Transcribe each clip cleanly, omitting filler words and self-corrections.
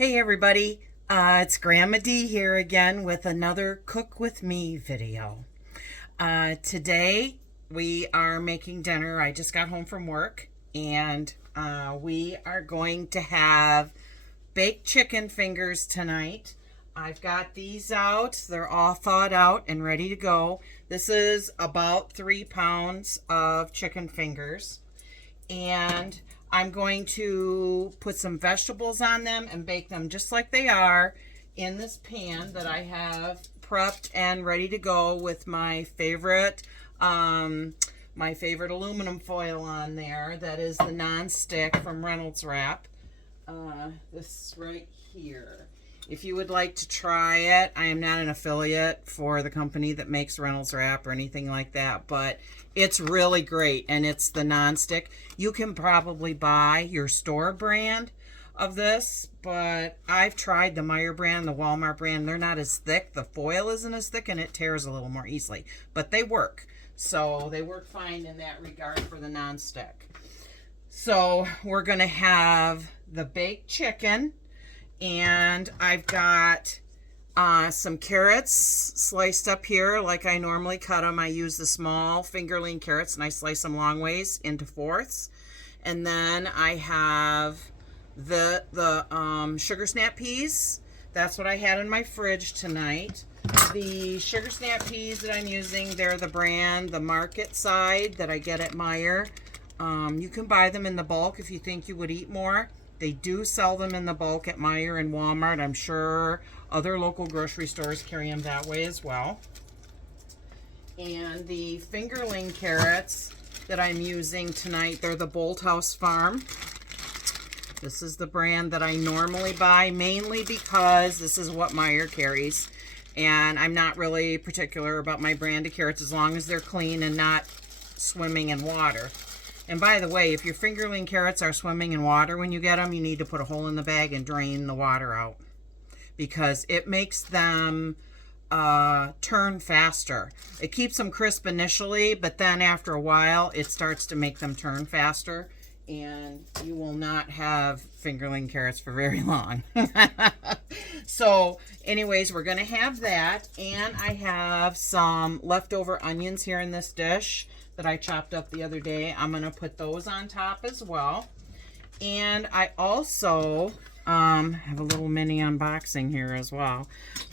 Hey everybody, it's Grandma D here again with another Cook With Me video. Today we are making dinner. I just got home from work and we are going to have baked chicken fingers tonight. I've got these out. They're all thawed out and ready to go. This is about 3 pounds of chicken fingers. And I'm going to put some vegetables on them and bake them just like they are in this pan that I have prepped and ready to go with my favorite aluminum foil on there. That is the non-stick from Reynolds Wrap. This right here. If you would like to try it, I am not an affiliate for the company that makes Reynolds Wrap or anything like that, but it's really great, and it's the non-stick. You can probably buy your store brand of this, but I've tried the Meijer brand, the Walmart brand. They're not as thick. The foil isn't as thick, and it tears a little more easily, but they work. So they work fine in that regard for the non-stick. So we're going to have the baked chicken. And I've got some carrots sliced up here like I normally cut them. I use the small fingerling carrots and I slice them long ways into fourths. And then I have the sugar snap peas. That's what I had in my fridge tonight. The sugar snap peas that I'm using, they're the brand, the market side that I get at Meijer. You can buy them in the bulk if you think you would eat more. They do sell them in the bulk at Meijer and Walmart. I'm sure other local grocery stores carry them that way as well. And the fingerling carrots that I'm using tonight, they're the Bolthouse Farm. This is the brand that I normally buy, mainly because this is what Meijer carries. And I'm not really particular about my brand of carrots as long as they're clean and not swimming in water. And by the way, if your fingerling carrots are swimming in water when you get them, you need to put a hole in the bag and drain the water out, because it makes them turn faster. It keeps them crisp initially, but then after a while, it starts to make them turn faster, and you will not have fingerling carrots for very long. So anyways, we're going to have that, and I have some leftover onions here in this dish that I chopped up the other day. I'm going to put those on top as well. And I also have a little mini unboxing here as well.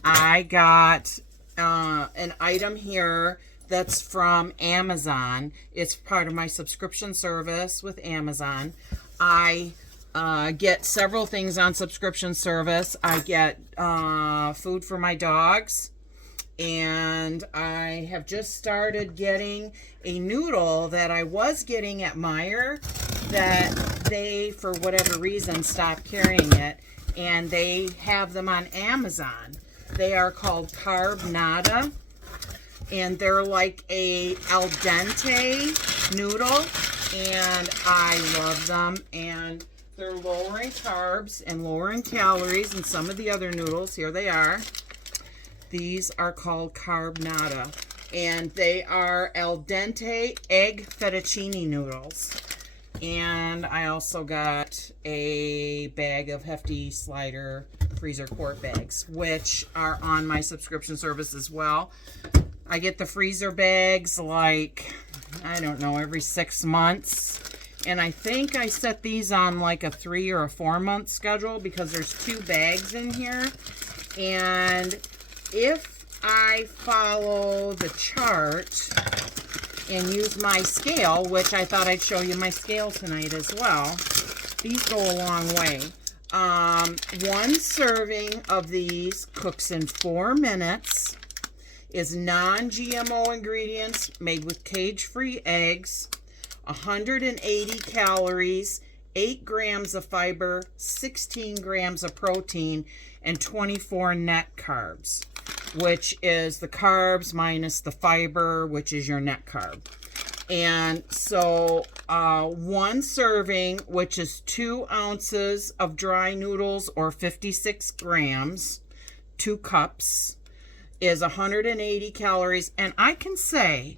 I got an item here that's from Amazon. It's part of my subscription service with Amazon. I get several things on subscription service. I get food for my dogs. And I have just started getting a noodle that I was getting at Meijer that they, for whatever reason, stopped carrying it. And they have them on Amazon. They are called Carb Nada. And they're like a al dente noodle. And I love them. And they're lower in carbs and lower in calories than some of the other noodles. Here they are. These are called Carb Nada, and they are al dente egg fettuccine noodles. And I also got a bag of Hefty Slider freezer quart bags, which are on my subscription service as well. I get the freezer bags like, I don't know, every 6 months. And I think I set these on like a 3 or a 4 month schedule because there's 2 bags in here. And if I follow the chart and use my scale, which I thought I'd show you my scale tonight as well, these go a long way. 1 serving of these cooks in 4 minutes, is non-GMO ingredients made with cage-free eggs, 180 calories, 8 grams of fiber, 16 grams of protein, and 24 net carbs, which is the carbs minus the fiber, which is your net carb. And so 1 serving, which is 2 ounces of dry noodles or 56 grams, 2 cups, is 180 calories. And I can say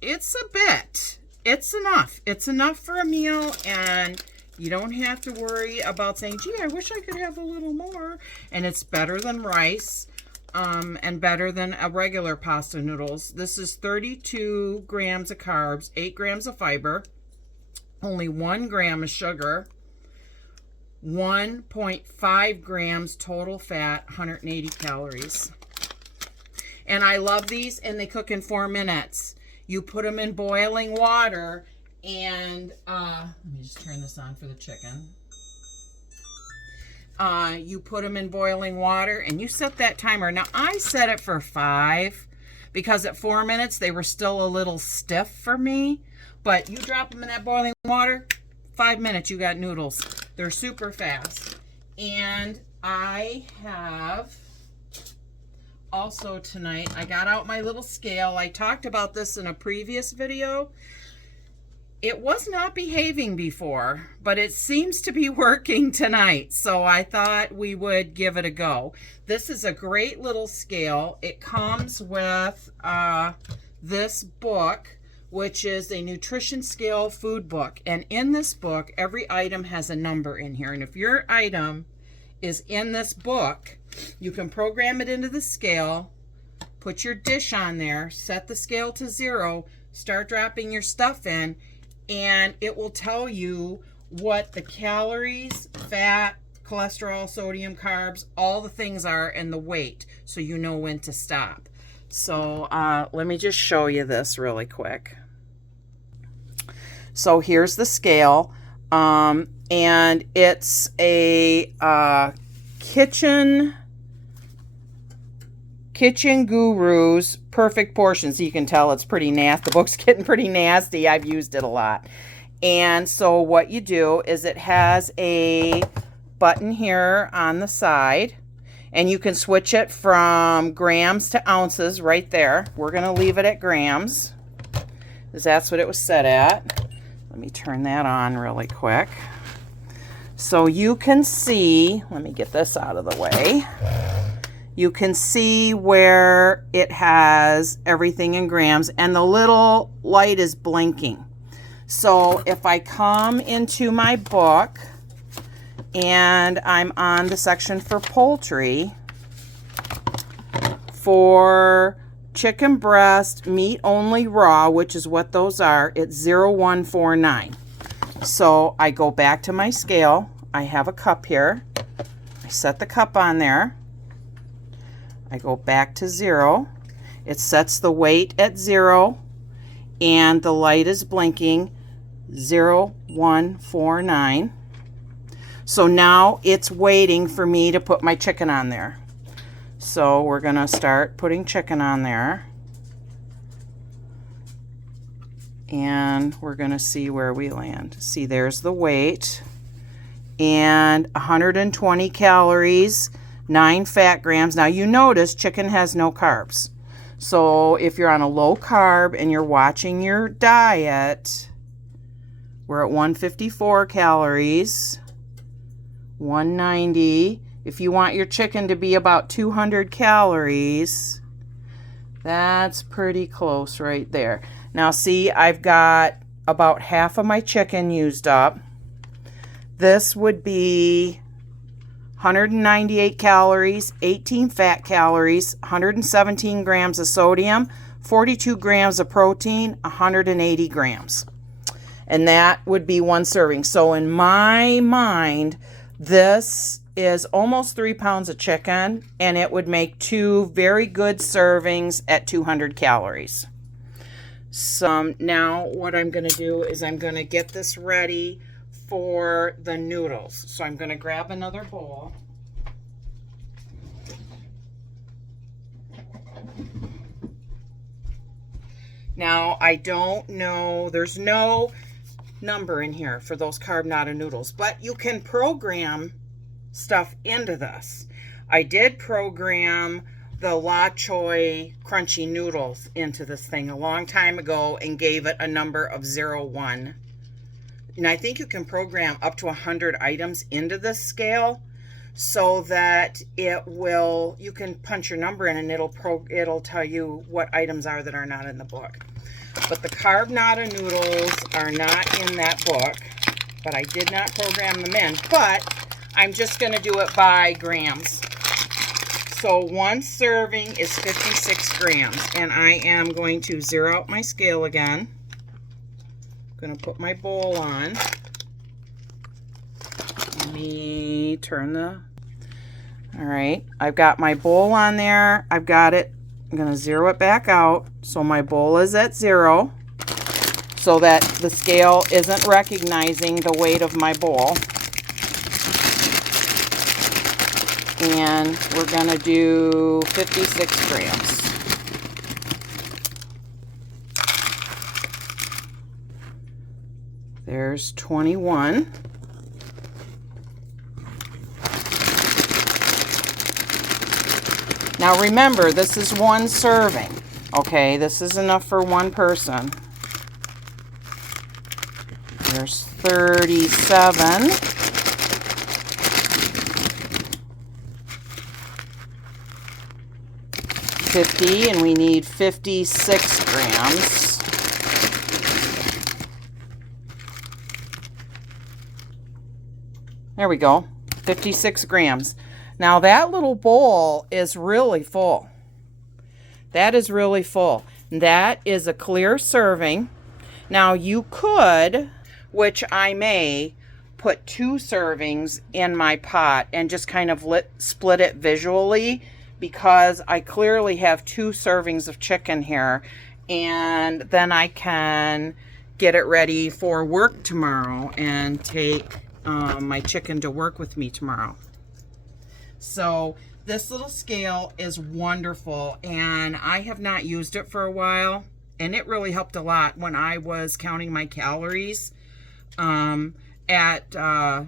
it's a bit. It's enough. It's enough for a meal, and You don't have to worry about saying, gee, I wish I could have a little more. And it's better than rice, and better than a regular pasta noodles. This is 32 grams of carbs, 8 grams of fiber, only 1 gram of sugar, 1.5 grams total fat, 180 calories. And I love these, and they cook in 4 minutes. You put them in boiling water, and let me just turn this on for the chicken. You put them in boiling water, and you set that timer. Now, I set it for 5 because at 4 minutes, they were still a little stiff for me. But you drop them in that boiling water, 5 minutes, you got noodles. They're super fast. And I have also tonight, I got out my little scale. I talked about this in a previous video. It was not behaving before, but it seems to be working tonight. So I thought we would give it a go. This is a great little scale. It comes with this book, which is a nutrition scale food book. And in this book, every item has a number in here. And if your item is in this book, you can program it into the scale, put your dish on there, set the scale to 0, start dropping your stuff in, and it will tell you what the calories, fat, cholesterol, sodium, carbs, all the things are, and the weight, so you know when to stop. So let me just show you this really quick. So here's the scale, and it's a Kitchen Guru's Perfect Portions. You can tell it's pretty nasty. The book's getting pretty nasty. I've used it a lot. And so what you do is it has a button here on the side, and you can switch it from grams to ounces right there. We're going to leave it at grams because that's what it was set at. Let me turn that on really quick. So you can see, let me get this out of the way. You can see where it has everything in grams, and the little light is blinking. So if I come into my book and I'm on the section for poultry, for chicken breast, meat only raw, which is what those are, it's 0149. So I go back to my scale. I have a cup here. I set the cup on there. I go back to 0. It sets the weight at 0, and the light is blinking 0149. So now it's waiting for me to put my chicken on there. So we're going to start putting chicken on there. And we're going to see where we land. See, there's the weight. And 120 calories, 9 fat grams. Now you notice chicken has no carbs. So if you're on a low carb and you're watching your diet, we're at 154 calories, 190. If you want your chicken to be about 200 calories, that's pretty close right there. Now see, I've got about half of my chicken used up. This would be 198 calories, 18 fat calories, 117 grams of sodium, 42 grams of protein, 180 grams. And that would be 1 serving. So in my mind, this is almost 3 pounds of chicken, and it would make 2 very good servings at 200 calories. So now what I'm going to do is I'm going to get this ready for the noodles. So I'm going to grab another bowl. Now I don't know, there's no number in here for those Carb Nada noodles, but you can program stuff into this. I did program the La Choy crunchy noodles into this thing a long time ago and gave it a number of 01. And I think you can program up to 100 items into this scale so that it will, you can punch your number in and it'll tell you what items are that are not in the book. But the Carb Nada noodles are not in that book. but I did not program them in. But I'm just going to do it by grams. So 1 serving is 56 grams. And I am going to zero out my scale again. I'm going to put my bowl on. Let me turn the... All right, I've got my bowl on there. I've got it. I'm going to zero it back out. So my bowl is at 0 so that the scale isn't recognizing the weight of my bowl. And we're going to do 56 grams. There's 21. Now remember, this is 1 serving. Okay, this is enough for 1 person. There's 37. 50, and we need 56 grams. There we go, 56 grams. Now that little bowl is really full. That is really full. That is a clear serving. Now you could, which I may, put 2 servings in my pot and just kind of split it visually, because I clearly have 2 servings of chicken here, and then I can get it ready for work tomorrow and take my chicken to work with me tomorrow. So this little scale is wonderful, and I have not used it for a while, and it really helped a lot when I was counting my calories. Like I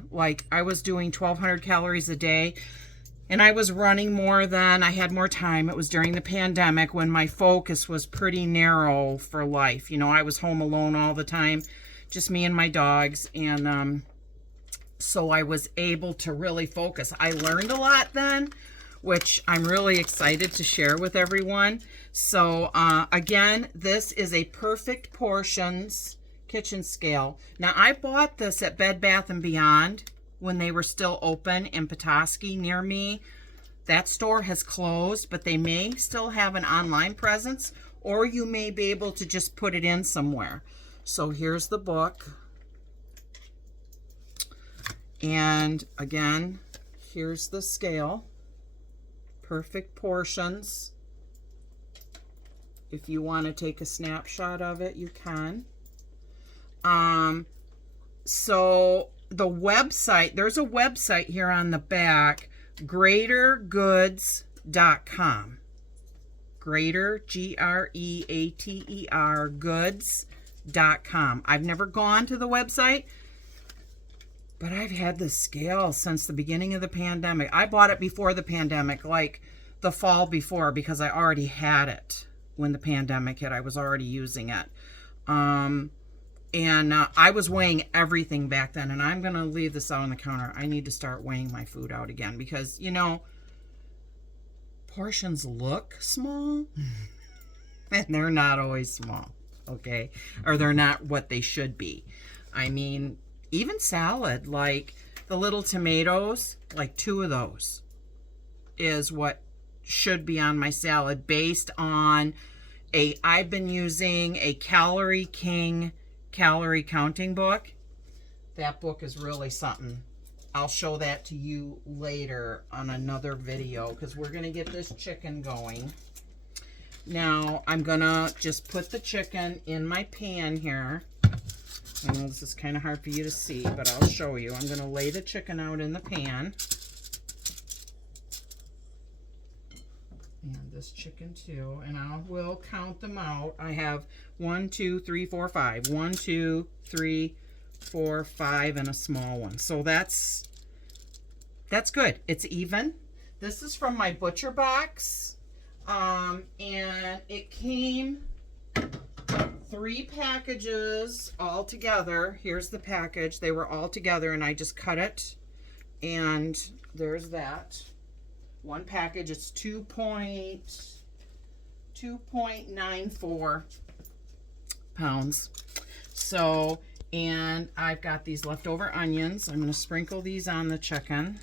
was doing 1,200 calories a day, and I was running more than I had more time. It was during the pandemic when my focus was pretty narrow for life. You know, I was home alone all the time, just me and my dogs. And so I was able to really focus. I learned a lot then, which I'm really excited to share with everyone. So again, this is a Perfect Portions kitchen scale. Now I bought this at Bed Bath & Beyond when they were still open in Petoskey near me. That store has closed, but they may still have an online presence, or you may be able to just put it in somewhere. So here's the book. And again, here's the scale. Perfect Portions. If you want to take a snapshot of it, you can. So the website, there's a website here on the back, greatergoods.com. Greater, G-R-E-A-T-E-R, goods.com. I've never gone to the website, but I've had this scale since the beginning of the pandemic. I bought it before the pandemic, like the fall before, because I already had it when the pandemic hit. I was already using it. And I was weighing everything back then, and I'm going to leave this out on the counter. I need to start weighing my food out again because, you know, portions look small, and they're not always small, okay? Or they're not what they should be. I mean, even salad, like the little tomatoes, like 2 of those is what should be on my salad based on I've been using a Calorie King calorie counting book. That book is really something. I'll show that to you later on another video because we're going to get this chicken going. Now I'm going to just put the chicken in my pan here. I know this is kind of hard for you to see, but I'll show you. I'm going to lay the chicken out in the pan. And this chicken too, and I will count them out. I have 1, 2, 3, 4, 5. 1, 2, 3, 4, 5, and a small one. So that's good. It's even. This is from my butcher box, and it came 3 packages all together. Here's the package. They were all together, and I just cut it, and there's that. One package, it's 2.94 pounds. So And I've got these leftover onions. I'm going to sprinkle these on the chicken.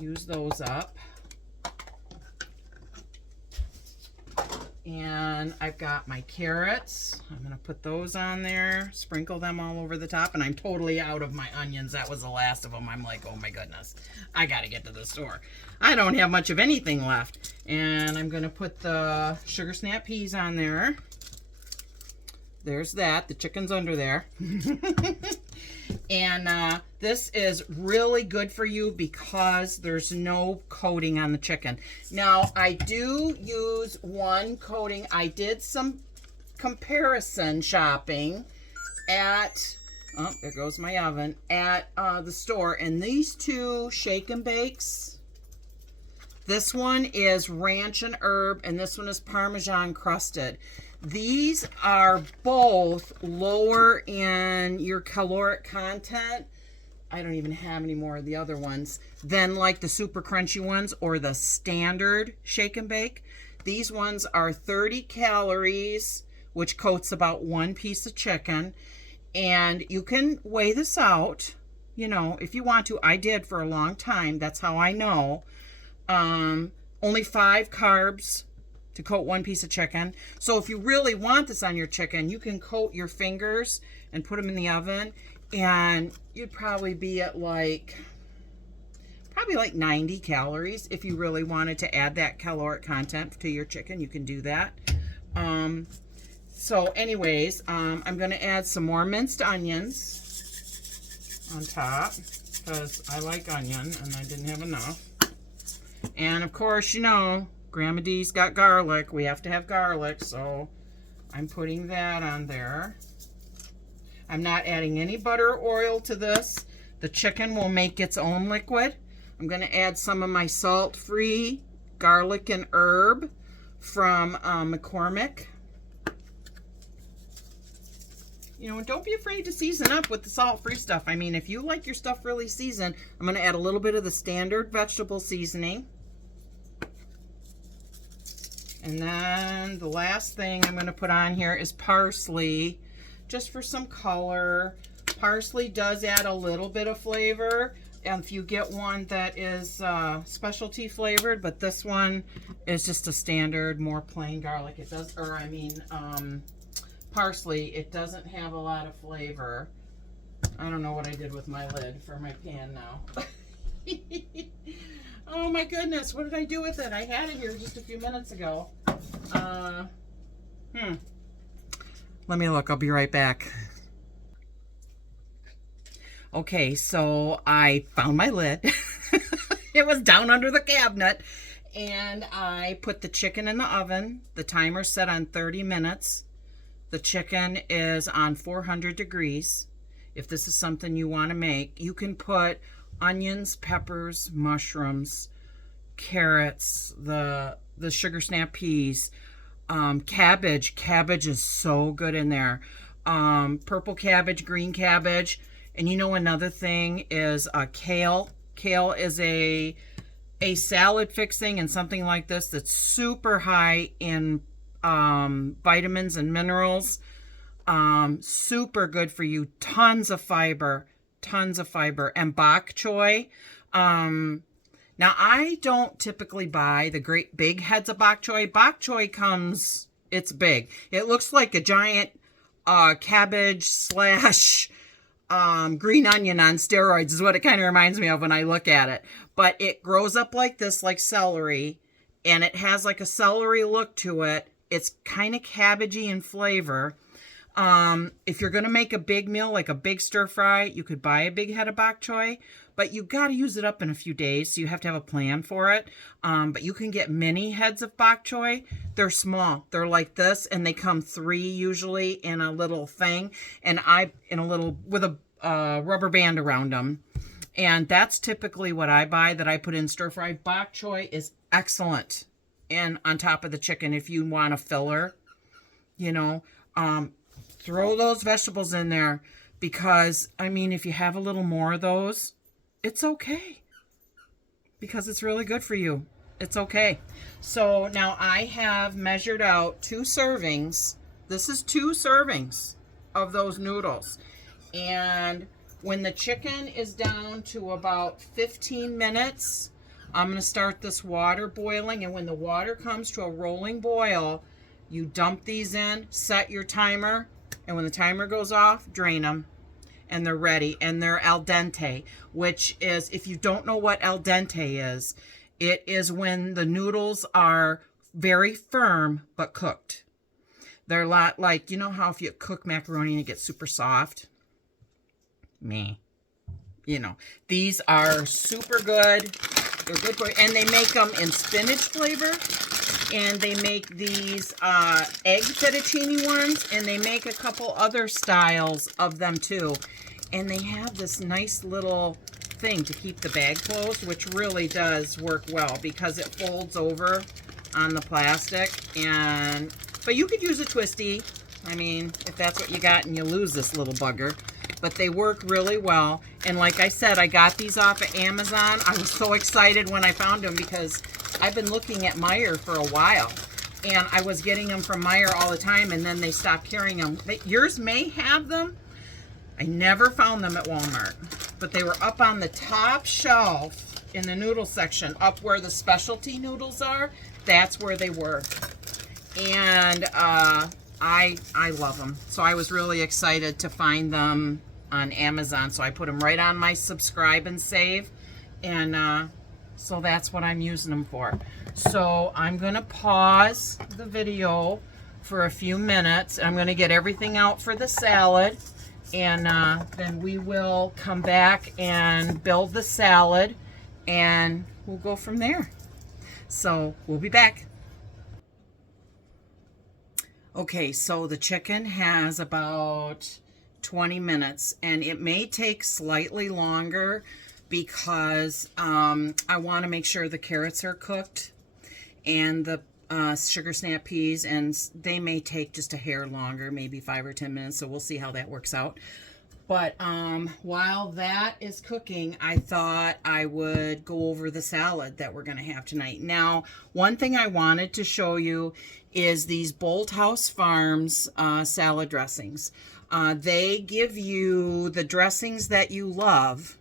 Use those up. And I've got my carrots. I'm going to put those on there, sprinkle them all over the top, and I'm totally out of my onions. That was the last of them. I'm like, oh my goodness, I got to get to the store. I don't have much of anything left. And I'm going to put the sugar snap peas on there. There's that. The chicken's under there. And this is really good for you because there's no coating on the chicken. Now, I do use one coating. I did some comparison shopping at, oh, there goes my oven, at the store. And these two shake and bakes, this one is ranch and herb, and this one is Parmesan crusted. These are both lower in your caloric content. I don't even have any more of the other ones than like the super crunchy ones or the standard shake and bake. These ones are 30 calories, which coats about one piece of chicken. And you can weigh this out, you know, if you want to. I did for a long time. That's how I know. Only 5 carbs to coat one piece of chicken. So if you really want this on your chicken, you can coat your fingers and put them in the oven, and you'd probably be at like 90 calories. If you really wanted to add that caloric content to your chicken, you can do that. So anyways, I'm going to add some more minced onions on top because I like onion and I didn't have enough. And of course, you know, Grandma D's got garlic. We have to have garlic, so I'm putting that on there. I'm not adding any butter or oil to this. The chicken will make its own liquid. I'm going to add some of my salt-free garlic and herb from McCormick. You know, don't be afraid to season up with the salt-free stuff. I mean, if you like your stuff really seasoned, I'm going to add a little bit of the standard vegetable seasoning. And then the last thing I'm going to put on here is parsley, just for some color. Parsley does add a little bit of flavor, and if you get one that is specialty flavored, but this one is just a standard, more plain garlic. It does, or I mean, parsley. It doesn't have a lot of flavor. I don't know what I did with my lid for my pan now. Oh my goodness, what did I do with it? I had it here just a few minutes ago. Let me look, I'll be right back. Okay, so I found my lid. It was down under the cabinet. And I put the chicken in the oven. The timer's set on 30 minutes. The chicken is on 400 degrees. If this is something you want to make, you can put onions, peppers, mushrooms, carrots, the sugar snap peas, cabbage. Cabbage is so good in there. Purple cabbage, green cabbage. And you know, another thing is kale. Kale is a salad fixing and something like this that's super high in vitamins and minerals. Super good for you. Tons of fiber. And bok choy. Now, I don't typically buy the great big heads of bok choy. Bok choy comes, it's big. It looks like a giant cabbage slash green onion on steroids is what it kind of reminds me of when I look at it. But it grows up like this, like celery, and it has like a celery look to it. It's kind of cabbagey in flavor. If you're going to make a big meal, like a big stir fry, you could buy a big head of bok choy, but you got to use it up in a few days. So you have to have a plan for it. But you can get mini heads of bok choy. They're small. They're like this, and they come 3 usually in a little thing, and with a rubber band around them. And that's typically what I buy that I put in stir fry. Bok choy is excellent. And on top of the chicken, if you want a filler, you know, throw those vegetables in there because, I mean, if you have a little more of those, it's okay because it's really good for you. It's okay. So now I have measured out 2 servings. This is 2 servings. of those noodles. And when the chicken is down to about 15 minutes, I'm going to start this water boiling. And when the water comes to a rolling boil, you dump these in, set your timer, and when the timer goes off, drain them. And they're ready. And they're al dente, which is, if you don't know what al dente is, it is when the noodles are very firm but cooked. They're a lot like, you know how if you cook macaroni and it gets super soft? You know, these are super good. They're good for you. And they make them in spinach flavor. And they make these egg fettuccine ones. And they make a couple other styles of them too. And they have this nice little thing to keep the bag closed, which really does work well because it folds over on the plastic. But you could use a twisty. I mean, if that's what you got and you lose this little bugger. But they work really well. And like I said, I got these off of Amazon. I was so excited when I found them because I've been looking at Meijer for a while. And I was getting them from Meijer all the time, and then they stopped carrying them. Yours may have them. I never found them at Walmart. But they were up on the top shelf in the noodle section, up where the specialty noodles are. That's where they were. And I love them. So I was really excited to find them on Amazon. So I put them right on my subscribe and save. And so that's what I'm using them for. So I'm going to pause the video for a few minutes. I'm going to get everything out for the salad. And then we will come back and build the salad. And we'll go from there. So we'll be back. Okay, so the chicken has about 20 minutes, and it may take slightly longer because I want to make sure the carrots are cooked and the sugar snap peas, and they may take just a hair longer, maybe 5 or 10 minutes, so we'll see how that works out. But while that is cooking, I thought I would go over the salad that we're going to have tonight. Now, one thing I wanted to show you is these Bolthouse Farms salad dressings. They give you the dressings that you love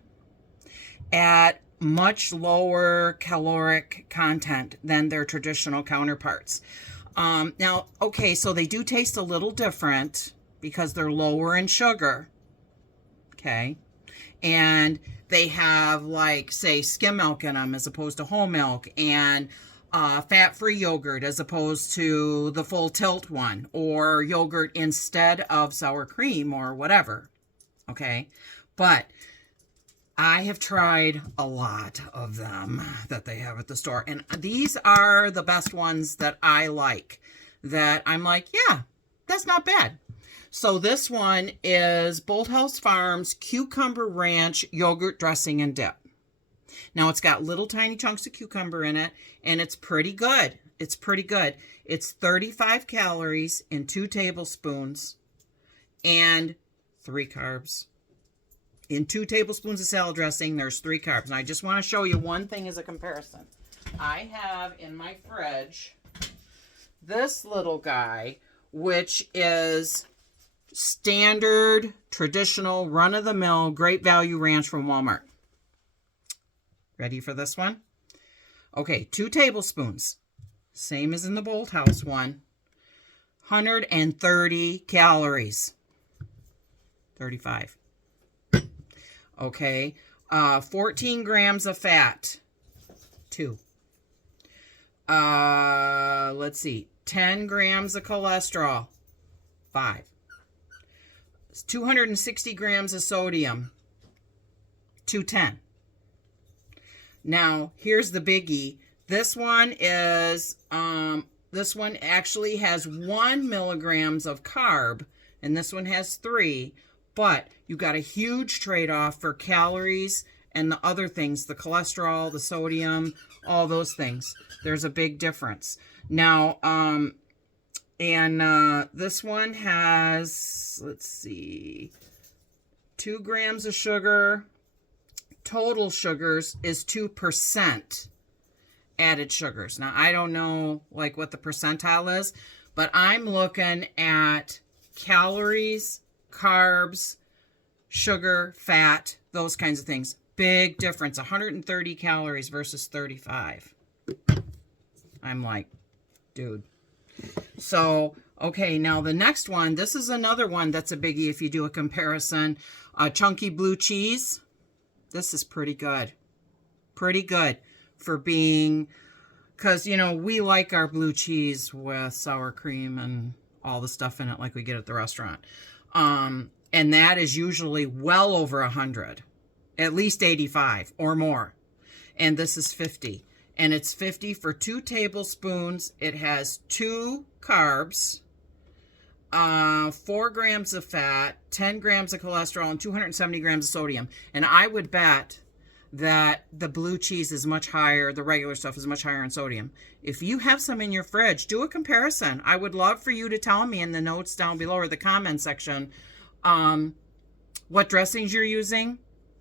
at much lower caloric content than their traditional counterparts. Now, okay, so they do taste a little different because they're lower in sugar. Okay, and they have, like, say, skim milk in them as opposed to whole milk, and fat-free yogurt as opposed to the full tilt one, or yogurt instead of sour cream or whatever. Okay, but I have tried a lot of them that they have at the store, and these are the best ones that I like, that I'm like, yeah, that's not bad. So this one is Bolthouse Farms Cucumber Ranch Yogurt Dressing and Dip. Now, it's got little tiny chunks of cucumber in it, and it's pretty good. It's pretty good. It's 35 calories in 2 tablespoons and 3 carbs. In 2 tablespoons of salad dressing, there's 3 carbs. And I just want to show you one thing as a comparison. I have in my fridge this little guy, which is standard, traditional, run-of-the-mill, Great Value Ranch from Walmart. Ready for this one? Okay, 2 tablespoons. Same as in the Bolthouse one. 130 calories. 35. Okay, 14 grams of fat. 2. Let's see. 10 grams of cholesterol. 5. 260 grams of sodium. 210. Now, here's the biggie. This one is, this one actually has 1 milligrams of carb, and this one has 3, but you got a huge trade-off for calories and the other things, the cholesterol, the sodium, all those things. There's a big difference. Now, this one has, let's see, 2 grams of sugar. Total sugars is 2% added sugars. Now, I don't know, like, what the percentile is, but I'm looking at calories carbs, sugar, fat, those kinds of things. Big difference, 130 calories versus 35. I'm like, dude. So, okay, now the next one, this is another one that's a biggie if you do a comparison. Chunky blue cheese. This is pretty good. Pretty good for being, because, you know, we like our blue cheese with sour cream and all the stuff in it like we get at the restaurant. And that is usually well over 100, at least 85 or more. And this is 50. And it's 50 for 2 tablespoons. It has 2 carbs, 4 grams of fat, 10 grams of cholesterol, and 270 grams of sodium. And I would bet that the blue cheese is much higher, the regular stuff is much higher in sodium. If you have some in your fridge, do a comparison. I would love for you to tell me in the notes down below or the comment section what dressings you're using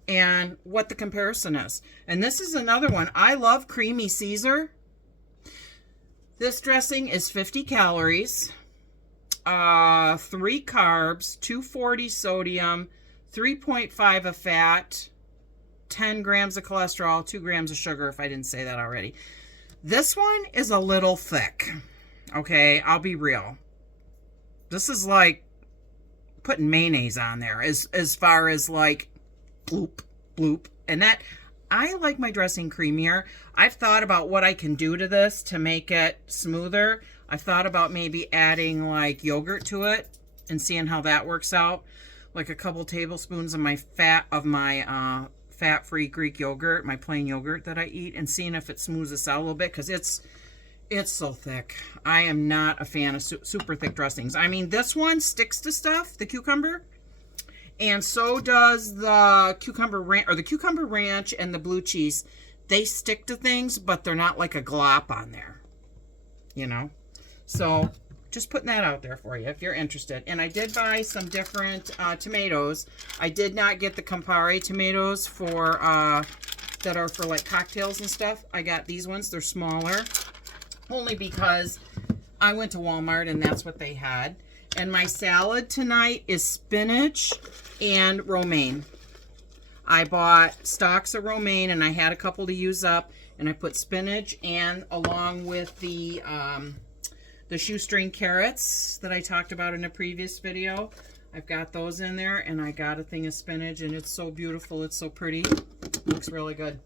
and what the comparison is. And this is another one. I love creamy Caesar. This dressing is 50 calories, 3 carbs, 240 sodium, 3.5 of fat, 10 grams of cholesterol, 2 grams of sugar, if I didn't say that already. This one is a little thick. Okay, I'll be real. This is like putting mayonnaise on there as far as like bloop, bloop. And that, I like my dressing creamier. I've thought about what I can do to this to make it smoother. I've thought about maybe adding like yogurt to it and seeing how that works out. Like a couple tablespoons of my fat-free Greek yogurt, my plain yogurt that I eat, and seeing if it smooths this out a little bit, because it's so thick. I am not a fan of super thick dressings. I mean, this one sticks to stuff, the cucumber, and so does the cucumber ranch, or the cucumber ranch and the blue cheese. They stick to things, but they're not like a glop on there, you know? So just putting that out there for you if you're interested. And I did buy some different tomatoes. I did not get the Campari tomatoes for that are for like cocktails and stuff. I got these ones. They're smaller, only because I went to Walmart and that's what they had. And my salad tonight is spinach and romaine. I bought stalks of romaine and I had a couple to use up, and I put spinach and along with the shoestring carrots that I talked about in a previous video. I've got those in there, and I got a thing of spinach, and it's so beautiful. It's so pretty. Looks really good.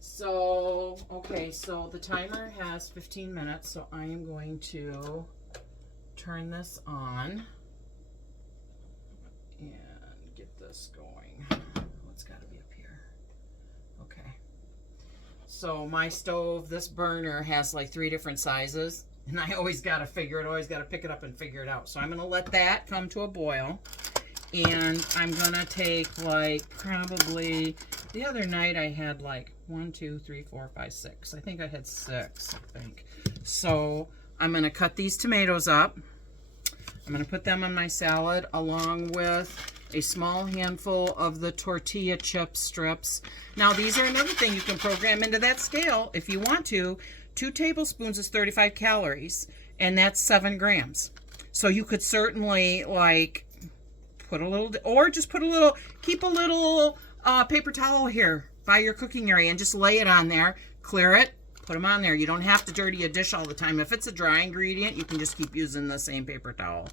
So, okay, so the timer has 15 minutes, so I am going to turn this on and get this going. It's got to be up here. Okay. So my stove, this burner has like 3 different sizes. And I always got to figure it, always got to pick it up and figure it out. So I'm going to let that come to a boil. And I'm going to take like probably, the other night I had like 1, 2, 3, 4, 5, 6. I think I had 6, I think. So I'm going to cut these tomatoes up. I'm going to put them on my salad along with a small handful of the tortilla chip strips. Now these are another thing you can program into that scale if you want to. 2 tablespoons is 35 calories, and that's 7 grams. So you could certainly like put a little, or just put a little, keep a little paper towel here by your cooking area and just lay it on there, clear it, put them on there. You don't have to dirty a dish all the time. If it's a dry ingredient, you can just keep using the same paper towel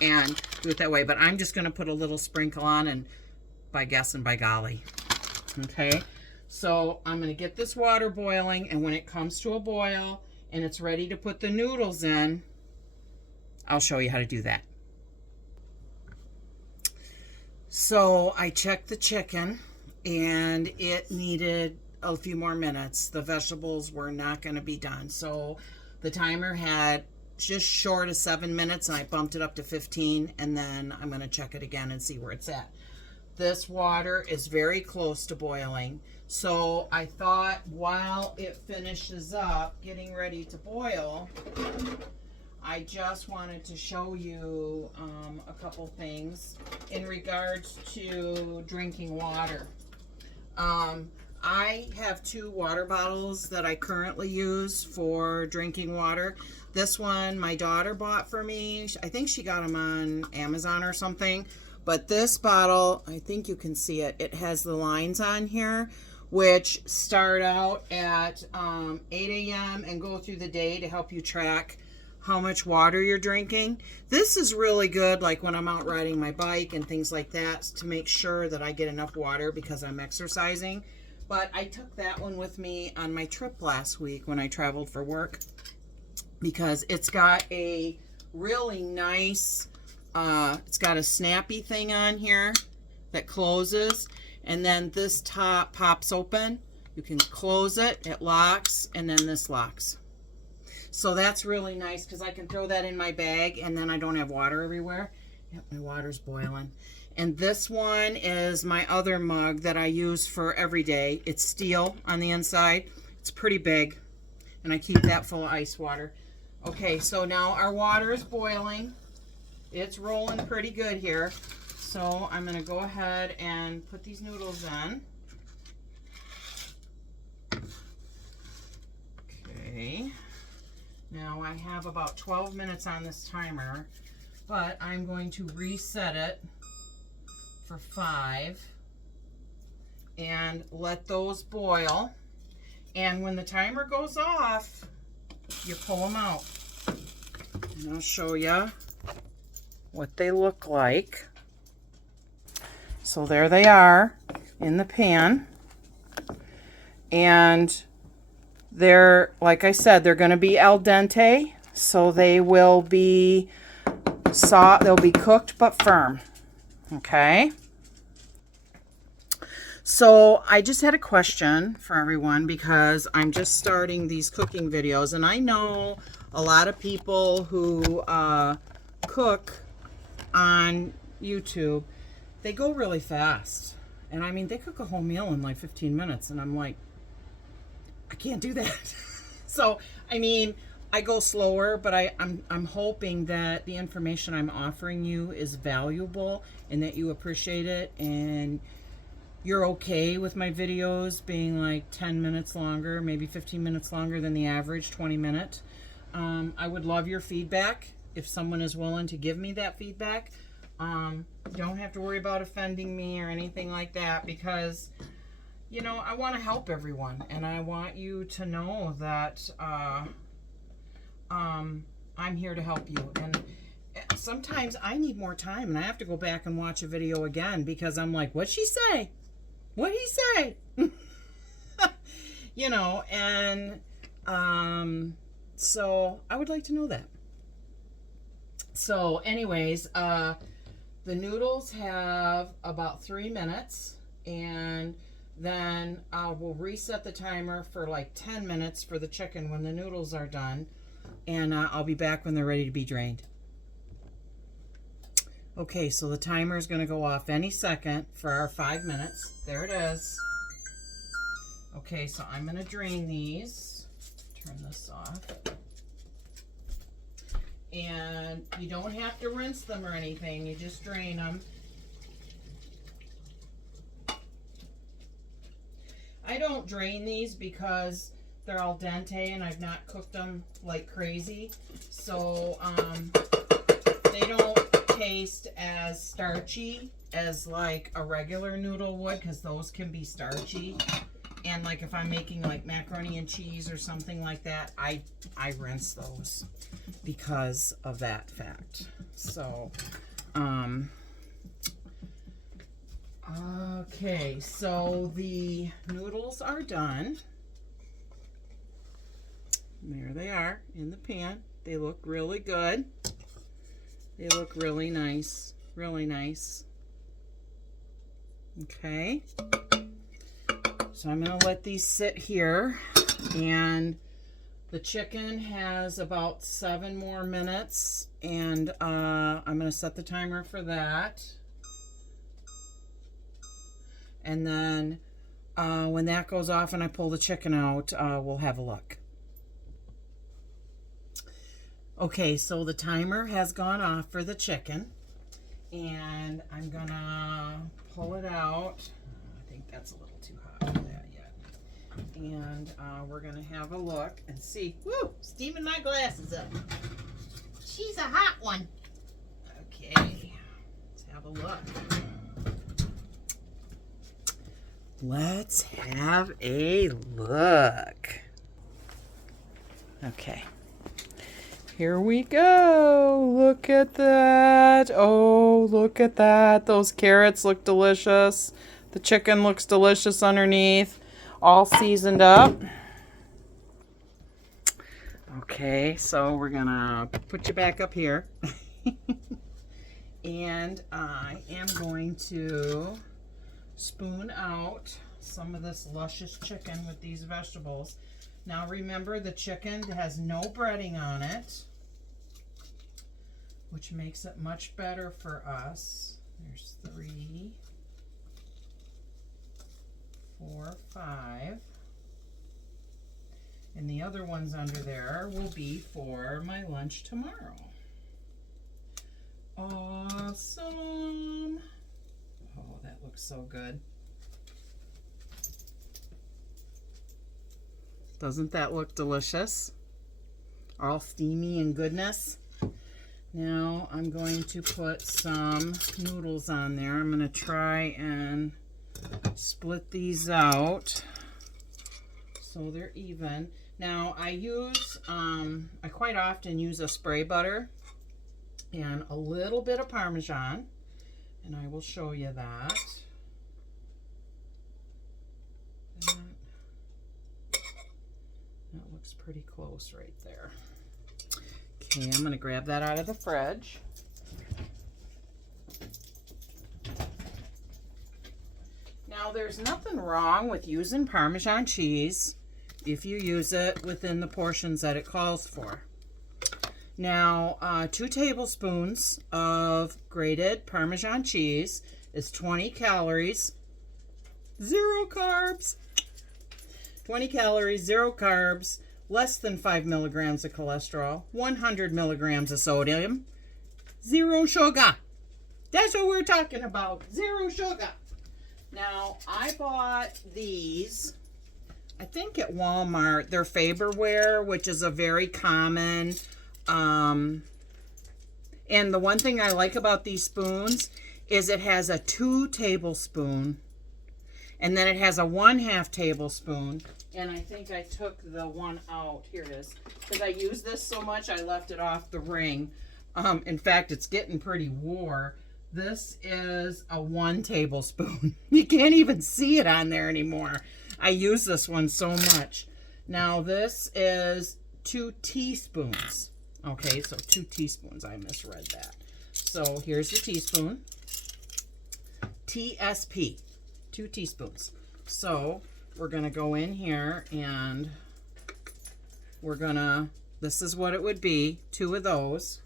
and do it that way. But I'm just going to put a little sprinkle on, and by guess and by golly. Okay. So I'm going to get this water boiling, and when it comes to a boil and it's ready to put the noodles in, I'll show you how to do that. So I checked the chicken, and it needed a few more minutes. The vegetables were not going to be done. So the timer had just short of 7 minutes, and I bumped it up to 15, and then I'm going to check it again and see where it's at. This water is very close to boiling. So I thought while it finishes up getting ready to boil, I just wanted to show you a couple things in regards to drinking water. I have 2 water bottles that I currently use for drinking water. This one my daughter bought for me. I think she got them on Amazon or something. But this bottle, I think you can see it, it has the lines on here, which start out at 8 a.m. and go through the day to help you track how much water you're drinking. This is really good, like when I'm out riding my bike and things like that, to make sure that I get enough water because I'm exercising. But I took that one with me on my trip last week when I traveled for work, because it's got a really nice, it's got a snappy thing on here that closes, and then this top pops open. You can close it, it locks, and then this locks. So that's really nice because I can throw that in my bag and then I don't have water everywhere. Yep, my water's boiling. And this one is my other mug that I use for every day. It's steel on the inside. It's pretty big, and I keep that full of ice water. Okay, so now our water is boiling. It's rolling pretty good here. So I'm going to go ahead and put these noodles in. Okay. Now I have about 12 minutes on this timer, but I'm going to reset it for 5 and let those boil. And when the timer goes off, you pull them out. And I'll show you what they look like. So there they are in the pan. And they're, like I said, they're going to be al dente. So they will be soft, they'll be cooked but firm. Okay. So I just had a question for everyone because I'm just starting these cooking videos, and I know a lot of people who cook on YouTube, they go really fast. And I mean, they cook a whole meal in like 15 minutes, and I'm like, I can't do that. So, I mean, I go slower, but I'm hoping that the information I'm offering you is valuable and that you appreciate it, and you're okay with my videos being like 10 minutes longer, maybe 15 minutes longer than the average 20 minute. I would love your feedback if someone is willing to give me that feedback. Don't have to worry about offending me or anything like that, because you know, I want to help everyone, and I want you to know that I'm here to help you. And sometimes I need more time, and I have to go back and watch a video again because I'm like, what'd she say? What'd he say? You know, and so I would like to know that. So anyways, the noodles have about 3 minutes, and then we'll reset the timer for like 10 minutes for the chicken when the noodles are done, and I'll be back when they're ready to be drained. Okay, so the timer is going to go off any second for our 5 minutes. There it is. Okay, so I'm going to drain these. Turn this off. And you don't have to rinse them or anything. You just drain them. I don't drain these because they're al dente and I've not cooked them like crazy. So they don't taste as starchy as like a regular noodle would, because those can be starchy. And like if I'm making like macaroni and cheese or something like that, I rinse those because of that fact. So okay, so the noodles are done. There they are in the pan. They look really good. They look really nice. Really nice. Okay. So I'm going to let these sit here. And the chicken has about 7 more minutes. And I'm going to set the timer for that. And then when that goes off and I pull the chicken out, we'll have a look. Okay, so the timer has gone off for the chicken, and I'm gonna pull it out. I think that's a little too hot for that yet. And we're gonna have a look and see. Woo! Steaming my glasses up. She's a hot one. Okay, let's have a look. Let's have a look. Okay. Here we go. Look at that. Oh, look at that. Those carrots look delicious. The chicken looks delicious underneath. All seasoned up. Okay, so we're gonna put you back up here. And I am going to spoon out some of this luscious chicken with these vegetables. Now remember, the chicken has no breading on it, which makes it much better for us. There's 3, 4, 5. And the other ones under there will be for my lunch tomorrow. Awesome. Oh, that looks so good. Doesn't that look delicious? All steamy and goodness. Now I'm going to put some noodles on there. I'm going to try and split these out so they're even. Now I quite often use a spray butter and a little bit of Parmesan, and I will show you that. That looks pretty close right there. Okay, I'm going to grab that out of the fridge. Now, there's nothing wrong with using Parmesan cheese if you use it within the portions that it calls for. Now, 2 tablespoons of grated Parmesan cheese is 20 calories, 0 carbs. 20 calories, 0 carbs, less than 5 milligrams of cholesterol, 100 milligrams of sodium, 0 sugar. That's what we're talking about, 0 sugar. Now, I bought these, I think at Walmart. They're Faberware, which is a very common, and the one thing I like about these spoons is it has a 2 tablespoon, and then it has a 1/2 tablespoon, and I think I took the one out. Here it is. Because I used this so much, I left it off the ring. In fact, it's getting pretty wore. This is a 1 tablespoon. You can't even see it on there anymore. I use this one so much. Now, this is 2 teaspoons. Okay, so 2 teaspoons. I misread that. So, here's the teaspoon. TSP. 2 teaspoons. So, we're going to go in here and we're going to, this is what it would be, 2 of those.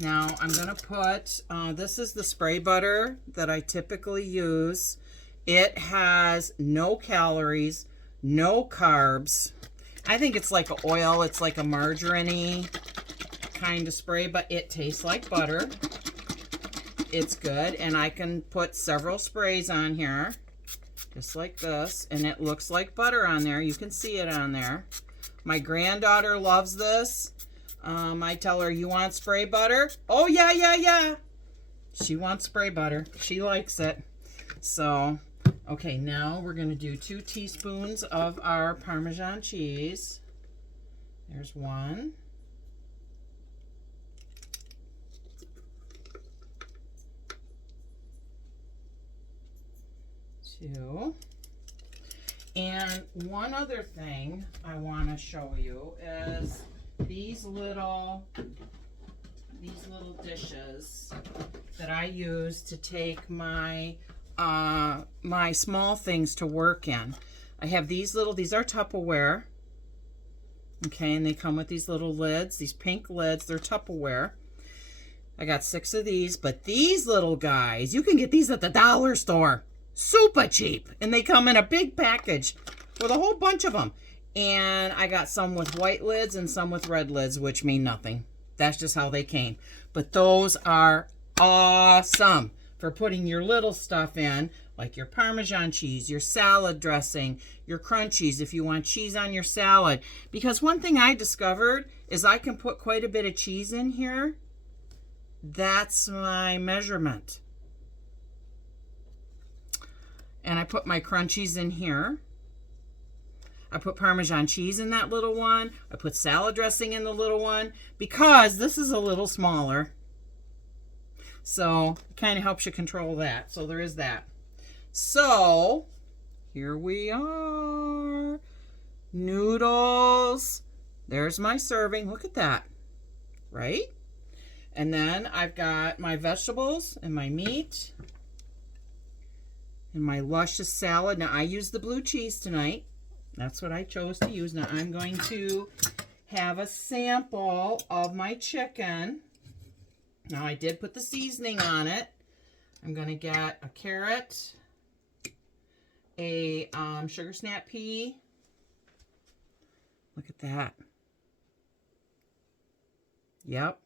Now, I'm going to put, this is the spray butter that I typically use. It has no calories, no carbs. I think it's like an oil. It's like a margarine-y kind of spray, but it tastes like butter. It's good, and I can put several sprays on here, just like this, and it looks like butter on there. You can see it on there. My granddaughter loves this. I tell her, you want spray butter? Oh, yeah, yeah, yeah. She wants spray butter. She likes it. So, okay, now we're going to do 2 teaspoons of our Parmesan cheese. There's 1. Two. And one other thing I want to show you is these little dishes that I use to take my my small things to work in. I have these are Tupperware. Okay, and they come with these little lids, these pink lids. They're Tupperware. I got 6 of these, but these little guys, you can get these at the dollar store. Super cheap. And they come in a big package with a whole bunch of them. And I got some with white lids and some with red lids, which mean nothing. That's just how they came. But those are awesome for putting your little stuff in, like your Parmesan cheese, your salad dressing, your crunchies if you want cheese on your salad. Because one thing I discovered is I can put quite a bit of cheese in here. That's my measurement. And I put my crunchies in here. I put Parmesan cheese in that little one. I put salad dressing in the little one because this is a little smaller. So it kind of helps you control that. So there is that. So here we are. Noodles. There's my serving. Look at that. Right? And then I've got my vegetables and my meat and my luscious salad. Now I use the blue cheese tonight. That's what I chose to use. Now I'm going to have a sample of my chicken. Now I did put the seasoning on it. I'm going to get a carrot, a sugar snap pea. Look at that. Yep.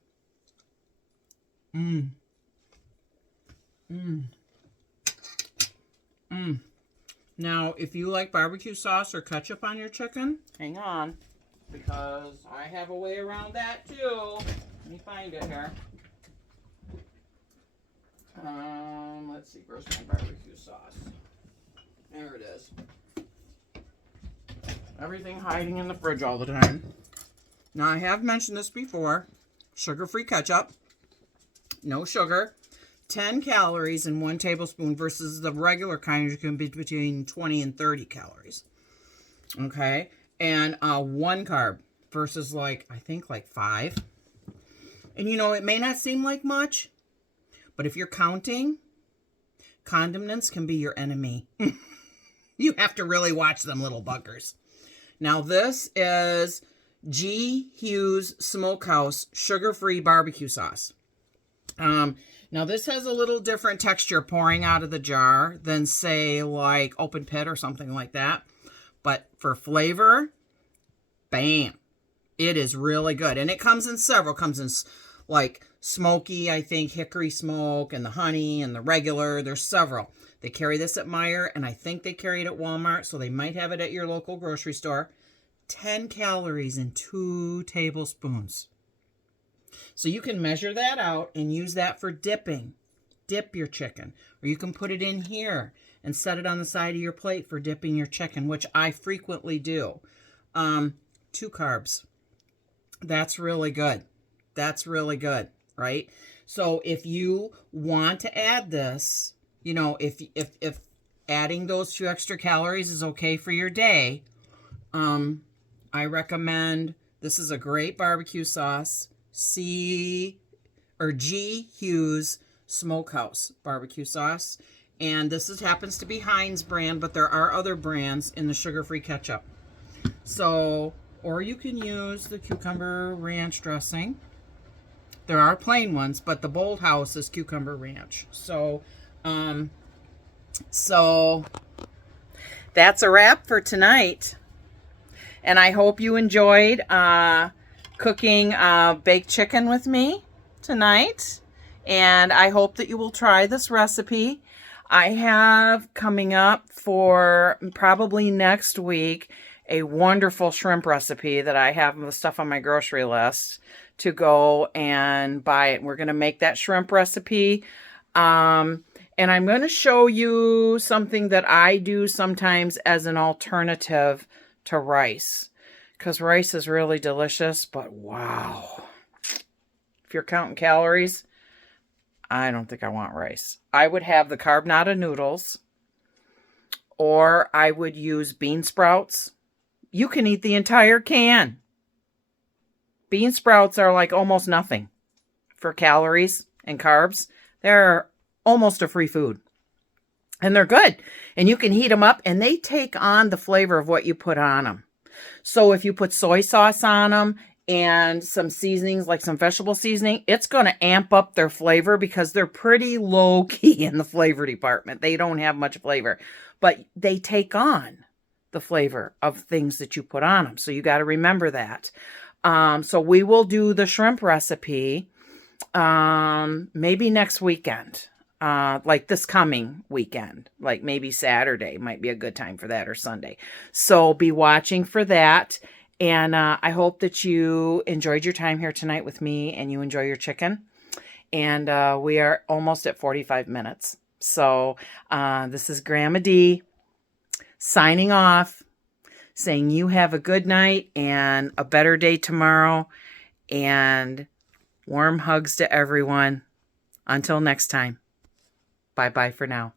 Now, if you like barbecue sauce or ketchup on your chicken, hang on, because I have a way around that too. Let me find it here. Let's see, where's my barbecue sauce? There it is. Everything hiding in the fridge all the time. Now, I have mentioned this before. Sugar-free ketchup. No sugar. 10 calories in 1 tablespoon versus the regular kind, you can be between 20 and 30 calories. Okay? And 1 carb versus I think 5. And it may not seem like much, but if you're counting, condiments can be your enemy. You have to really watch them little buggers. Now this is Hughes Smokehouse sugar-free barbecue sauce. Now this has a little different texture pouring out of the jar than say like Open Pit or something like that. But for flavor, bam, it is really good. And it comes in several, comes in like smoky, I think hickory smoke and the honey and the regular. There's several. They carry this at Meijer and I think they carry it at Walmart. So they might have it at your local grocery store. 10 calories in 2 tablespoons. So you can measure that out and use that for dipping. Dip your chicken. Or you can put it in here and set it on the side of your plate for dipping your chicken, which I frequently do. 2 carbs. That's really good. That's really good, right? So if you want to add this, if adding those 2 extra calories is okay for your day, I recommend, this is a great barbecue sauce. G Hughes Smokehouse barbecue sauce. And this happens to be Heinz brand, but there are other brands in the sugar-free ketchup. So, or you can use the cucumber ranch dressing. There are plain ones, but the Bolthouse is cucumber ranch. So that's a wrap for tonight. And I hope you enjoyed cooking baked chicken with me tonight. And I hope that you will try this recipe. I have coming up for probably next week a wonderful shrimp recipe that I have the stuff on my grocery list to go and buy it. We're going to make that shrimp recipe. And I'm going to show you something that I do sometimes as an alternative to rice. Because rice is really delicious, but wow. If you're counting calories, I don't think I want rice. I would have the Carb Nada noodles, or I would use bean sprouts. You can eat the entire can. Bean sprouts are like almost nothing for calories and carbs. They're almost a free food. And they're good. And you can heat them up, and they take on the flavor of what you put on them. So if you put soy sauce on them and some seasonings, like some vegetable seasoning, it's going to amp up their flavor because they're pretty low key in the flavor department. They don't have much flavor, but they take on the flavor of things that you put on them. So you got to remember that. So we will do the shrimp recipe maybe next weekend. Like this coming weekend, like maybe Saturday might be a good time for that, or Sunday. So be watching for that. And I hope that you enjoyed your time here tonight with me and you enjoy your chicken. And we are almost at 45 minutes. So this is Grandma D signing off, saying you have a good night and a better day tomorrow, and warm hugs to everyone. Until next time. Bye-bye for now.